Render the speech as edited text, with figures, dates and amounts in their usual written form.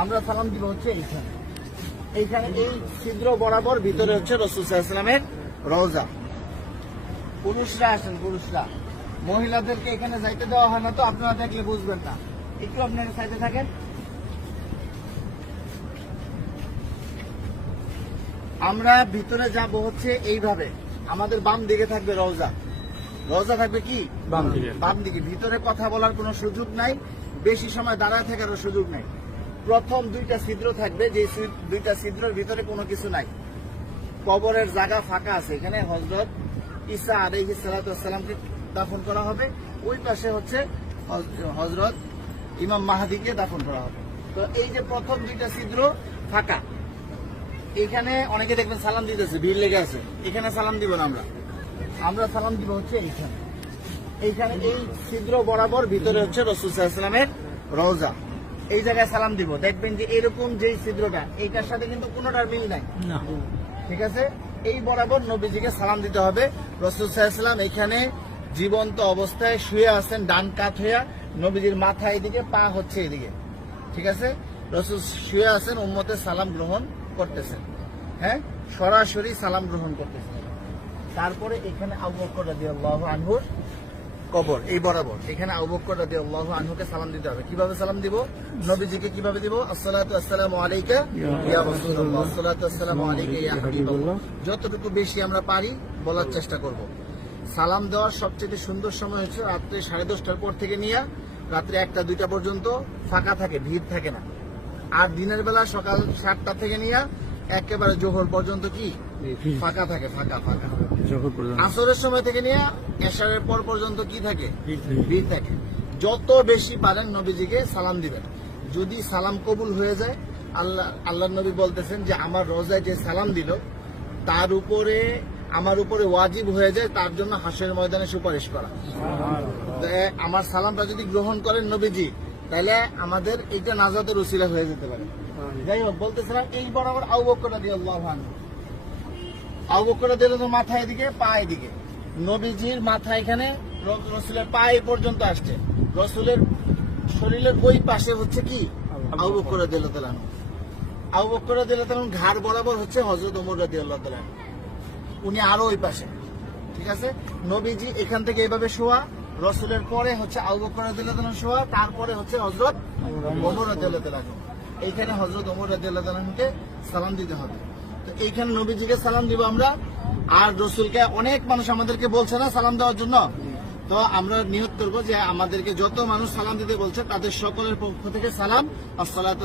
আমরা সালাম দিব হচ্ছে এইখানে এইখানে এই ছিদ্র বরাবর ভিতরে হচ্ছে রাসূল সাল্লাল্লাহু আলাইহি ওয়াসাল্লামের রওজা। পুরুষরা আসেন, পুরুষরা, মহিলাদেরকে এখানে যাইতে দেওয়া হয় না, তো আপনারা দেখলে বুঝবেন না, একটু আপনারা সাইডে থাকেন। আমরা ভিতরে যাব হচ্ছে এইভাবে, আমাদের বাম দিকে থাকবে রওজা, রওজা থাকবে কি বাম দিকে। ভিতরে কথা বলার কোনো সুযোগ নাই, বেশি সময় দাঁড়ায় থাকারও সুযোগ নাই। প্রথম দুইটা ছিদ্র থাকবে, যে দুইটা ছিদ্রের ভিতরে কোনো কিছু নাই, কবরের জায়গা ফাঁকা আছে। এখানে হযরত ঈসা আলাইহিস সালাতু ওয়াস সালামকে দাফন করা হবে, ওই পাশে হচ্ছে হযরত ইমাম মাহদিকে দাফন করা হবে। তো এই যে প্রথম দুইটা ছিদ্র ফাঁকা, এখানে অনেকে দেখবেন সালাম দিতেছে, ভিড় লেগে আছে, এখানে সালাম দিব না, আমরা সালাম দিব হচ্ছে এইখানে এইখানে এই ছিদ্র বরাবর ভিতরে হচ্ছে রাসূল সাল্লাল্লাহু আলাইহি ওয়াসাল্লামের রওজা। এই জায়গায় সালাম দিব, দেখবেন যে এরকম যেই ছিদ্রটা, এইটার সাথে কিন্তু কোনোটার মিল নাই, ঠিক আছে? এই বরাবর নবীজিকে সালাম দিতে হবে। রাসূল সাল্লাল্লাহু আলাইহি ওয়াসাল্লাম এখানে জীবন্ত অবস্থায় শুয়ে আছেন, ডান কাত হইয়া, নবীজির মাথা এদিকে, পা হচ্ছে এদিকে, ঠিক আছে? রাসূল শুয়ে আছেন, উম্মতের সালাম গ্রহণ করতেছেন, হ্যাঁ, সরাসরি সালাম গ্রহণ করতেছেন। তারপরে এখানে আবু বকর রাদিয়াল্লাহু আনহুর কবর, এই বরাবর এখানে আবু বকর রাদিয়াল্লাহু আনহুকে সালাম দিতে হবে। কিভাবে সালাম দিব? নবীজিকে কিভাবে দিব? আসসালাতু আসসালামু আলাইকা ইয়া রাসূলুল্লাহ, আসসালাতু আসসালামু আলাইকা ইয়া হাবিবাল্লাহ। যতটুকু বেশি আমরা পারি বলার চেষ্টা করব। সালাম দেওয়ার সবচেয়ে সুন্দর সময় হচ্ছে রাত্রে 10:30টার পর থেকে নিয়ে রাত্রে 1টা 2টা পর্যন্ত ফাঁকা থাকে, ভিড় থাকে না। আর দিনের বেলা সকাল 7টা থেকে নিয়ে একেবারে জোহর পর্যন্ত কি ফাঁকা থাকে, ফাঁকা ফাঁকা। আসরের সময় থেকে নিয়ে এশারের পর পর্যন্ত কি থাকে? ভিড় থাকে। যত বেশি পারেন নবীজিকে সালাম দিবেন। যদি সালাম কবুল হয়ে যায়, আল্লাহ নবী বলতেছেন যে আমার রোজায় যে সালাম দিল তার উপরে, আমার উপরে ওয়াজিব হয়ে যায় তার জন্য হাসরের ময়দানে সুপারিশ করা। আমার সালামটা যদি গ্রহণ করেন নবীজি, তাহলে আমাদের এইটা নাজাতের উসিলা হয়ে যেতে পারে। যাই হোক, বলতেছিলাম এই বরাবর আবু বকর রাদিয়াল্লাহু আনহু, আবু বকর রাদিয়াল্লাহু আনহু মাথা এদিকে, পা এদিকে, নবীজির মাথা এখানে, রাসূলের পা এই পর্যন্ত আসছে, রাসূলের শরীরের ওই পাশে হচ্ছে কি আবু বকর রাদিয়াল্লাহু আনহু। আবু বকর রাদিয়াল্লাহু আনহু ঘাড় বরাবর হচ্ছে হযরত ওমর রাদিয়াল্লাহু আনহু, উনি আরো ওই পাশে, ঠিক আছে? নবীজি এখান থেকে এইভাবে শোয়া, রাসূলের পরে হচ্ছে আবু বকর রাদিয়াল্লাহু আনহু শোয়া, তারপরে হচ্ছে হযরত ওমর রাদিয়াল্লাহু আনহু। এইখানে হযরত ওমর রাদিয়াল্লাহু আনহুকে সালাম দিতে হবে। তো এইখানে নবীজিকে সালাম দিব আমরা। আর রাসূলকে অনেক মানুষ আমাদেরকে বলছে না সালাম দেওয়ার জন্য, তো আমরা নিয়ত করবো যে আমাদেরকে যত মানুষ সালাম দিতে বলছে তাদের সকলের পক্ষ থেকে সালাম, আসসালাতু